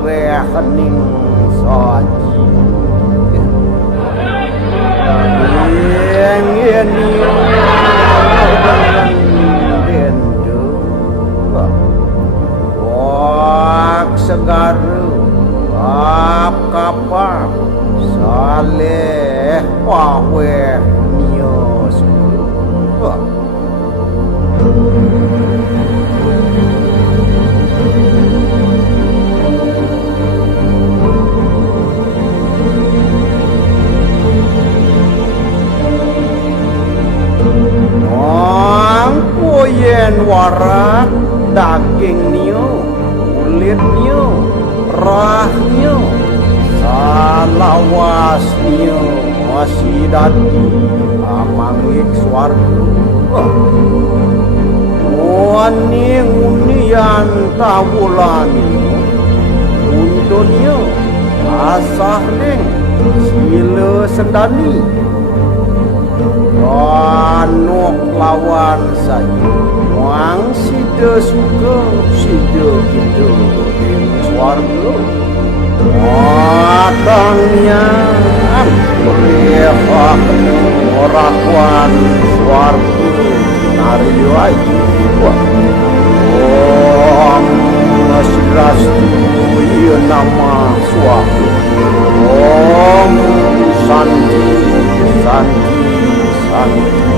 rekening saji ingin bendo wak segar kapap saleh pawe nios yen warak daging niyo kulit niyo rah niyo salawas niyo masih dadi amangik swarga wani unian tawulan niyo untuk niyo asah ning sila sendani Ranuk lawan saja Wang sida suka Sida kita Ing swarga Matangnya Berihak Orakuan swarga Nario aja Om Nasirastu Ia nama swarga Om Santi Santi Santi